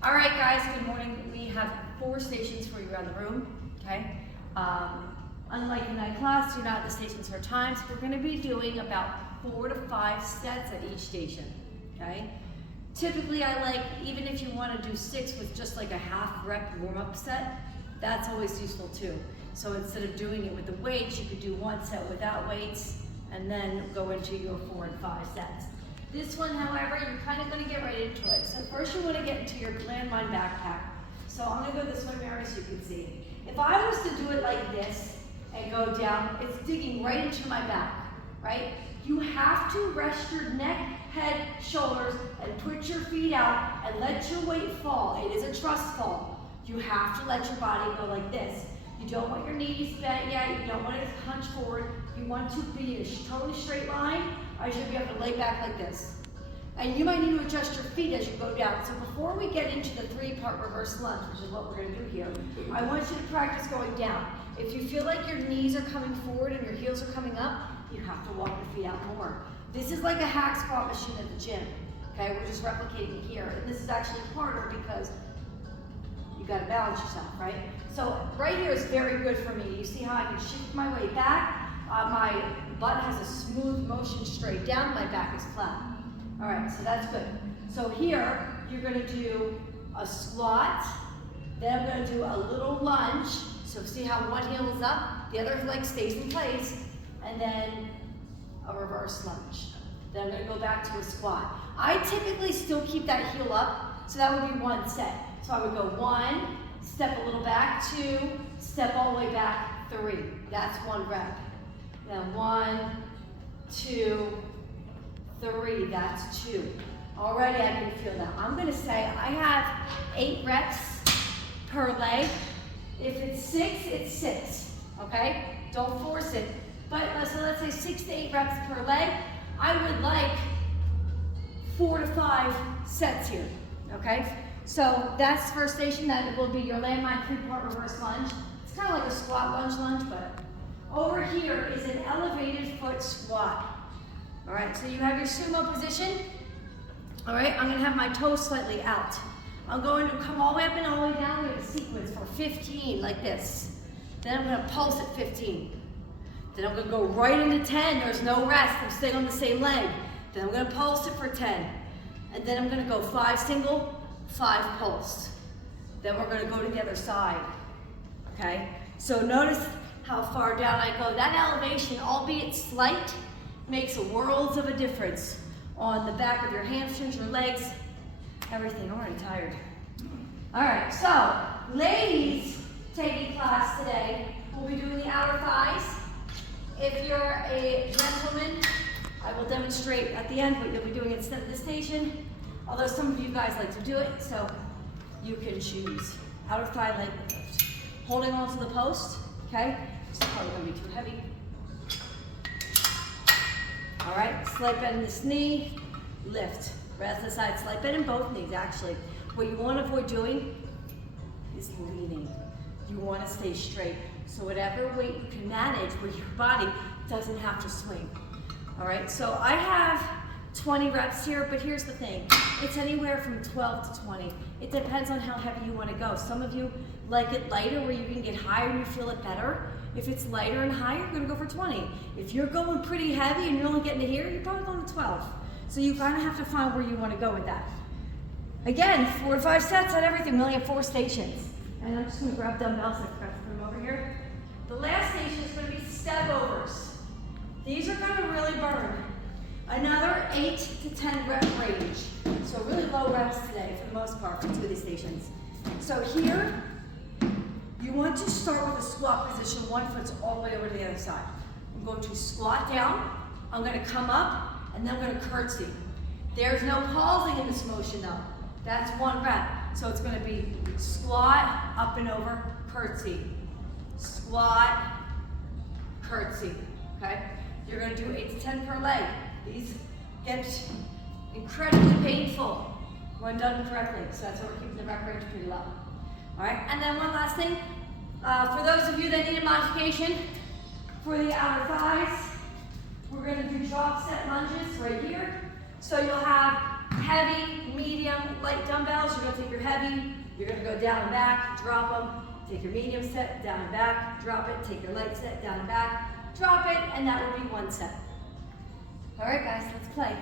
All right, guys, good morning. We have 4 stations for you around the room, okay? Unlike in night class, you're not at the stations for times. We're gonna be doing about 4 to 5 sets at each station, okay? Typically, I like, even if you wanna do 6 with just like a half rep warm-up set, that's always useful too. So instead of doing it with the weights, you could do 1 set without weights and then go into your 4 and 5 sets. This one, however, you're kind of going to get right into it. So first you want to get into your landmine backpack. So I'm going to go this way, Mary, so you can see. If I was to do it like this and go down, it's digging right into my back, right? You have to rest your neck, head, shoulders, and put your feet out and let your weight fall. It is a trust fall. You have to let your body go like this. You don't want your knees bent yet. You don't want it to hunch forward. You want to be in a totally straight line. I should be able to lay back like this. And you might need to adjust your feet as you go down. So before we get into the 3-part reverse lunge, which is what we're going to do here, I want you to practice going down. If you feel like your knees are coming forward and your heels are coming up, you have to walk your feet out more. This is like a hack squat machine at the gym. Okay, we're just replicating it here. And this is actually harder because you got to balance yourself, right? So right here is very good for me. You see how I can shift my way back? My butt has a smooth motion straight down, my back is flat. All right, so that's good. So here, you're gonna do a squat, then I'm gonna do a little lunge. So see how one heel is up, the other leg stays in place, and then a reverse lunge. Then I'm gonna go back to a squat. I typically still keep that heel up, so that would be 1 set. So I would go 1, step a little back, 2, step all the way back, 3. That's 1 rep. Then 1, 2, 3, that's 2. Already I can feel that. I'm gonna say I have 8 reps per leg. If it's 6, it's 6, okay? Don't force it. But so let's say 6 to 8 reps per leg. I would like 4 to 5 sets here, okay? So that's first station, that will be your landmine 3-part reverse lunge. It's kind of like a squat lunge, but over here is an elevated foot squat. All right, so you have your sumo position. All right, I'm gonna have my toes slightly out. I'm going to come all the way up and all the way down. We have a sequence for 15, like this. Then I'm gonna pulse at 15. Then I'm gonna go right into 10, there's no rest, I'm staying on the same leg. Then I'm gonna pulse it for 10. And then I'm gonna go 5 single, 5 pulse. Then we're gonna go to the other side, okay? So notice how far down I go. That elevation, albeit slight, makes worlds of a difference on the back of your hamstrings, your legs, everything. I'm already tired. All right, so ladies taking class today, we'll be doing the outer thighs. If you're a gentleman, I will demonstrate at the end what you'll be doing instead of the station, although some of you guys like to do it, so you can choose. Outer thigh leg lift. Holding on to the post, okay? It's probably gonna be too heavy. All right, slight bend in this knee, lift. Rest the side, slight bend in both knees, actually. What you wanna avoid doing is leaning. You wanna stay straight. So whatever weight you can manage where your body doesn't have to swing. All right, so I have 20 reps here, but here's the thing. It's anywhere from 12 to 20. It depends on how heavy you wanna go. Some of you like it lighter where you can get higher and you feel it better. If it's lighter and higher, you're gonna go for 20. If you're going pretty heavy and you're only getting to here, you're probably going to 12. So you kind of have to find where you want to go with that. Again, 4 to 5 sets on everything. We only have 4 stations. And I'm just gonna grab dumbbells. I forgot to put them over here. The last station is gonna be step overs. These are gonna really burn. Another 8 to 10 rep range. So really low reps today for the most part for 2 of these stations. So here, you want to start with a squat position, 1 foot's all the way over to the other side. I'm going to squat down, I'm gonna come up, and then I'm gonna curtsy. There's no pausing in this motion though. That's 1 rep. So it's gonna be squat, up and over, curtsy. Squat, curtsy, okay? You're gonna do 8 to 10 per leg. These get incredibly painful when done correctly. So that's why we're keeping the rep range pretty low. All right, and then one last thing. For those of you that need a modification for the outer thighs, we're gonna do drop set lunges right here. So you'll have heavy, medium, light dumbbells. You're gonna take your heavy, you're gonna go down and back, drop them, take your medium set, down and back, drop it, take your light set, down and back, drop it, and that will be one set. All right, guys, let's play.